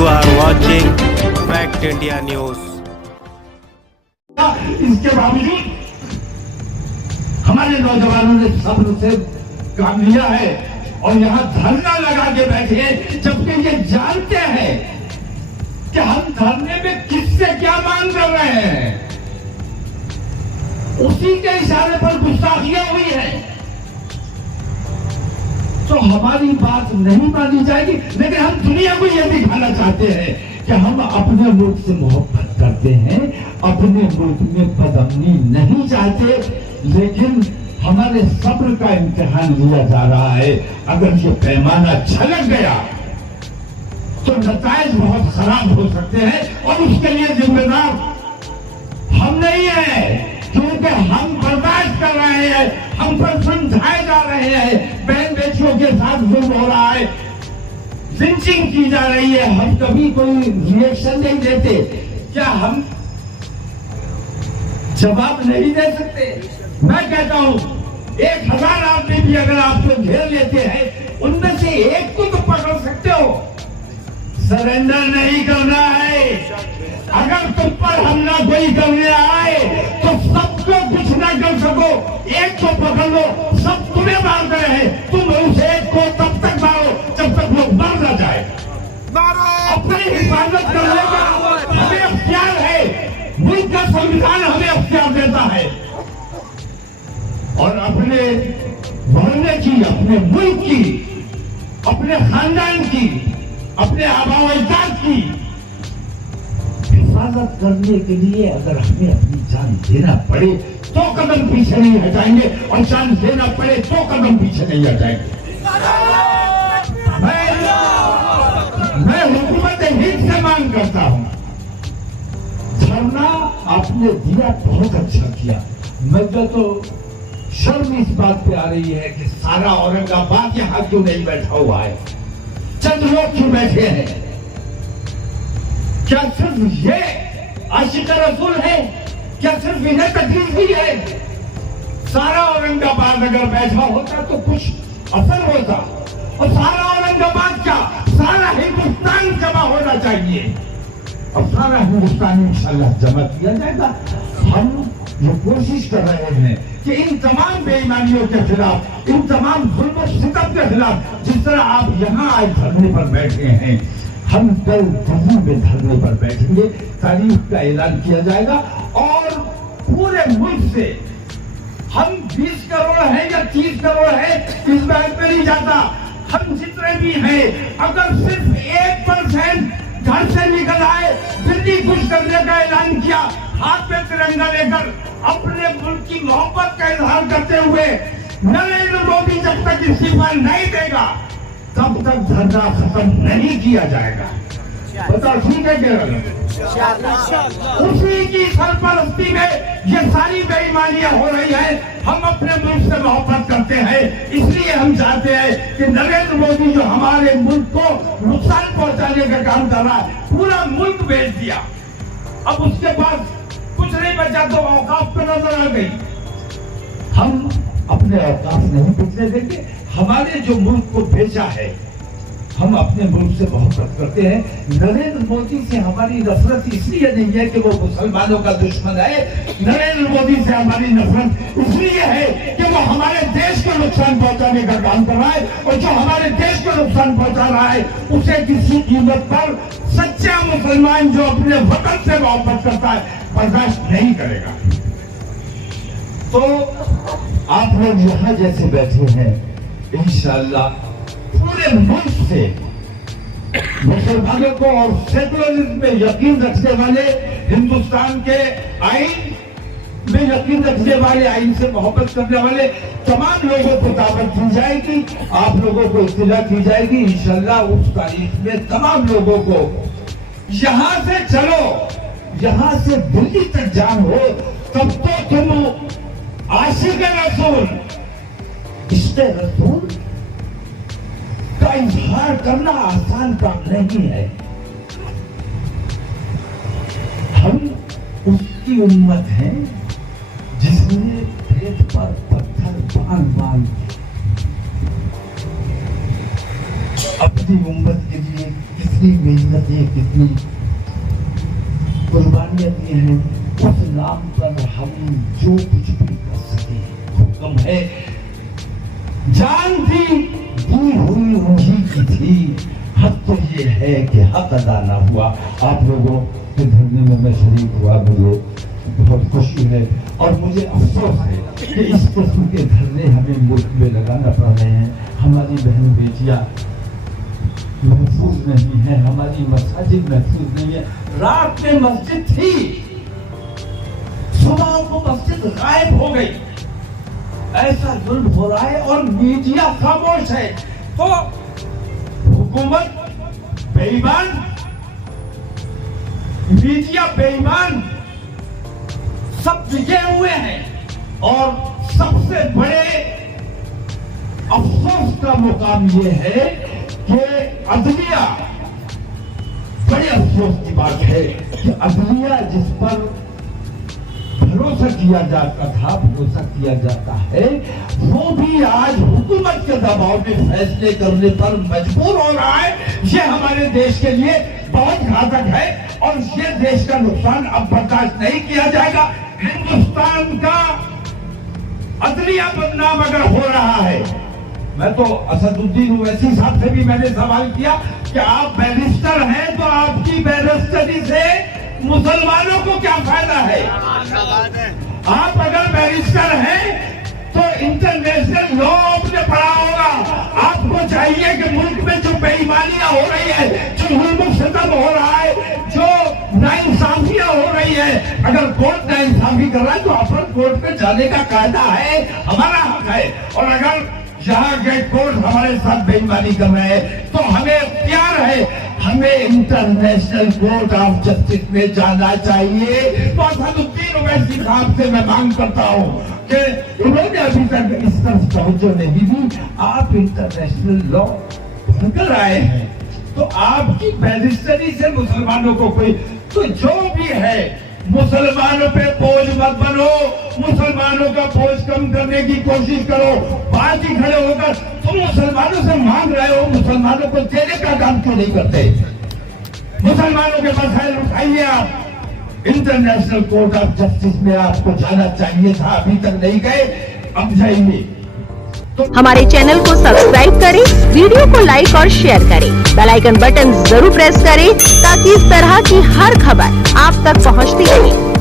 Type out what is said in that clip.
You are watching Fact India News. इसके बावजूद हमारे नौजवानों ने सब्र से काम लिया है और यहाँ धरना लगा के बैठे हैं, जबकि ये जानते हैं कि हम धरने में किससे क्या मांग कर रहे हैं। उसी के इशारे पर गुस्ताखियां हुई है तो हमारी बात नहीं मानी जाएगी। लेकिन हम दुनिया को यह दिखाना चाहते हैं कि हम अपने मुल्क से मोहब्बत करते हैं, अपने मुल्क में बदअमनी नहीं चाहते, लेकिन हमारे सब्र का इम्तिहान लिया जा रहा है। अगर ये पैमाना छलक गया तो नताइज बहुत खराब हो सकते हैं और उसके लिए जिम्मेदार हम नहीं है, क्योंकि हम बर्दाश्त कर रहे हैं, हम पर समझाए जा रहे हैं, बहन बेटियों के साथ जुल्म हो रहा है, लिंचिंग की जा रही है, हम कभी कोई रिएक्शन नहीं देते। क्या हम जवाब नहीं दे सकते? मैं कहता हूं 1000 आदमी भी अगर आपको घेर लेते हैं, उनमें से एक को तो पकड़ सकते हो। सरेंडर नहीं करना है। अगर तुम पर हमला कोई करने आए तो सबको कुछ ना कर सको, एक को पकड़ लो, सब तुम्हें मार रहे हैं, तुम उस एक को तब तक मारो जब तक लोग मर न जाए। अपनी हिफाजत करने का हमें अख्तियार है, मुल्क का संविधान हमें अख्तियार देता है और अपने मोहल्ले की, अपने मुल्क की, अपने खानदान की, अपने आबा व अजदाद की हिफाजत करने के लिए अगर हमें अपनी जान देना पड़े तो कदम पीछे नहीं हटाएंगे और जान देना पड़े तो कदम पीछे नहीं हटाएंगे। मैं हुकूमत हिंद से मांग करता हूं, धरना आपने दिया बहुत अच्छा किया। मुझे तो शर्म इस बात पे आ रही है कि सारा औरंगाबाद यहां क्यों नहीं बैठा हुआ है, चंद लोग क्यों बैठे हैं? क्या सिर्फ ये आशिक रसूल है? क्या सिर्फ इन्हें तकलीफ हुई है? सारा औरंगाबाद अगर बैठा होता तो कुछ असर होता, और सारा औरंगाबाद क्या, सारा हिंदुस्तान जमा होना चाहिए और सारा हिंदुस्तान इंशाल्लाह जमा किया जाएगा। हम ये कोशिश कर रहे हैं कि इन तमाम बेईमानियों के खिलाफ, इन तमाम जुल्म और सितम के खिलाफ, जिस तरह आप यहाँ आज धरने पर बैठे हैं, हम कल दिल्ली में धरने पर बैठेंगे, तारीख का ऐलान किया जाएगा और पूरे मुल्क से हम 20 करोड़ हैं या 30 करोड़ है इस बात में नहीं जाता, हम जितने भी हैं अगर सिर्फ 1% घर से निकल आए, दिल्ली कुछ करने का ऐलान किया, हाथ में तिरंगा लेकर अपने मुल्क की मोहब्बत का इजहार करते हुए, नरेंद्र मोदी जब तक इस्तीफा नहीं देगा तब तक धरना खत्म नहीं किया जाएगा। बताओ ठीक है क्या? उसी की सरपरस्ती में ये सारी बेईमानियां हो रही है। हम अपने मुल्क से मोहब्बत करते हैं, इसलिए हम चाहते हैं कि नरेंद्र मोदी जो हमारे मुल्क को नुकसान पहुंचाने का काम कर रहा है, पूरा मुल्क बेच दिया, अब उसके पास कुछ नहीं बचा तो औकाफ पे नजर आ गई। हम अपने औकाफ नहीं बेचने देंगे। हमारे जो मुल्क को बेचा है, हम अपने मुल्क से मोहब्बत करते हैं। नरेंद्र मोदी से हमारी नफरत इसलिए नहीं है कि वो मुसलमानों का दुश्मन है, नरेंद्र मोदी से हमारी नफरत इसलिए है कि वो हमारे देश को नुकसान पहुंचाने का काम कर रहा है और जो हमारे देश को नुकसान पहुंचा रहा है उसे किसी कीमत पर सच्चा मुसलमान जो अपने वतन से मोहब्बत करता है बर्दाश्त नहीं करेगा। तो आप लोग यहाँ जैसे बैठे हैं, इंशाअल्लाह पूरे मुल्क से मुसलमानों को और सेकुलरिज्म में यकीन रखने वाले, हिंदुस्तान के आइन में यकीन रखने वाले, आइन से मोहब्बत करने वाले तमाम लोगों को दावत दी जाएगी, आप लोगों को इत्तला की जाएगी। इंशाअल्लाह उस तारीख में तमाम लोगों को यहां से चलो, यहां से दिल्ली तक जान हो, तब तो तुम आशिक रसूल, इश्क़ रसूल का इजहार करना आसान काम नहीं है। हम उसकी उम्मत हैं जिसने पेट पर पत्थर बांध अपनी उम्मत के लिए कितनी मेहनतें, कितनी कुर्बानियां दी हैं, उस नाम पर हम जो कुछ भी कर सके हुक्म है। जान थी दी हुई उन्हीं की थी, हक तो ये है कि हक अदा ना हुआ। आप लोगों के धरने में मैं शरीक हुआ, मुझे बहुत खुशी है और मुझे अफसोस है कि इस किस्म के धरने हमें मुल्क में लगाना पड़ रहे हैं। हमारी बहन बेटियां महफूज नहीं है, हमारी मस्जिद महफूज नहीं है। रात में मस्जिद थी, सुबह को मस्जिद गायब हो गई। ऐसा जुल्म हो रहा है और मीडिया खामोश है। तो हुकूमत बेईमान, मीडिया बेईमान, सब बिके हुए हैं। और सबसे बड़े अफसोस का मुकाम ये है कि अदलिया, बड़े अफसोस की बात है कि अदलिया जिस पर भरोसा किया जाता था, भरोसा किया जाता है, वो भी आज हुकूमत के दबाव में फैसले करने पर मजबूर हो रहा है। ये हमारे देश के लिए बहुत घातक है और ये देश का नुकसान अब बर्दाश्त नहीं किया जाएगा। हिंदुस्तान का अदलिया बदनाम अगर हो रहा है, मैं तो असदुद्दीन ओवैसी साहब से भी मैंने सवाल किया कि आप बैरिस्टर हैं तो आपकी बैरिस्टरी से मुसलमानों को क्या फायदा है? आप अगर बैरिस्टर हैं तो इंटरनेशनल लॉ आपने पढ़ा होगा। आपको चाहिए कि मुल्क में जो बेईमानियां हो रही है, जो जुल्म सितम हो रहा है, जो नाइंसाफियां हो रही है, अगर कोर्ट नाइंसाफी कर रहा है तो अपन कोर्ट पे जाने का कायदा है, हमारा हक है। और अगर यहाँ के कोर्ट हमारे साथ बेईमानी कर रहे हैं तो हमें इख्तियार है, हमें इंटरनेशनल कोर्ट ऑफ जस्टिस में जाना चाहिए। तो असदुद्दीन ओवैसी साहब से मैं मांग करता हूँ कि उन्होंने अभी तक इस तरफ तवज्जो नहीं दी। आप इंटरनेशनल लॉ पढ़कर आए हैं तो आपकी बैरिस्टरी से मुसलमानों को कोई, तो जो भी है मुसलमानों पे बोझ मत बनो, मुसलमानों का बोझ कम करने की कोशिश करो। बात ही खड़े होकर तुम मुसलमानों से मांग रहे हो, मुसलमानों को देने का काम क्यों नहीं करते? मुसलमानों के मसाइल उठाइए आप। इंटरनेशनल कोर्ट ऑफ जस्टिस में आपको जाना चाहिए था, अभी तक नहीं गए, अब जाइए। हमारे चैनल को सब्सक्राइब करें, वीडियो को लाइक और शेयर करें, बेल आइकन बटन जरूर प्रेस करें ताकि इस तरह की हर खबर आप तक पहुंचती रहे।